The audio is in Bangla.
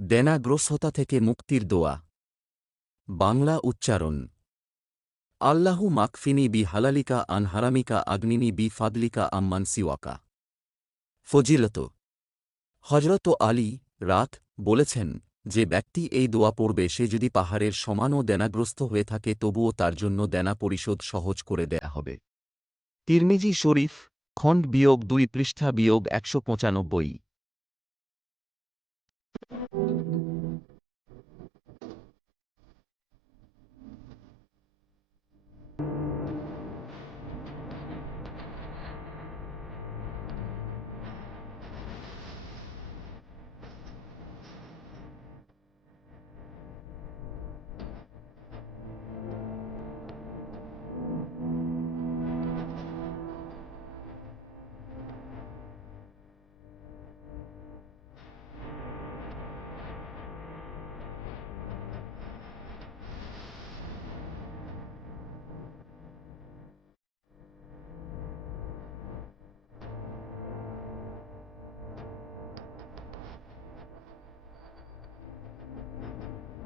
দেনাগ্রস্ততা থেকে মুক্তির দোয়া। বাংলা উচ্চারণ। আল্লাহু মাকফিনি বি হালালিকা আন হারামিকা আগ্নিনি বি ফাদলিকা আম্মান সিওয়াকা। ফজিলত। হজরত আলী রাত বলেছেন, যে ব্যক্তি এই দোয়া পড়বে সে যদি পাহাড়ের সমানও দেনাগ্রস্ত হয়ে থাকে তবুও তার জন্য দেনা পরিশোধ সহজ করে দেয়া হবে। তিরমিজি শরীফ খণ্ড -2 পৃষ্ঠা -195।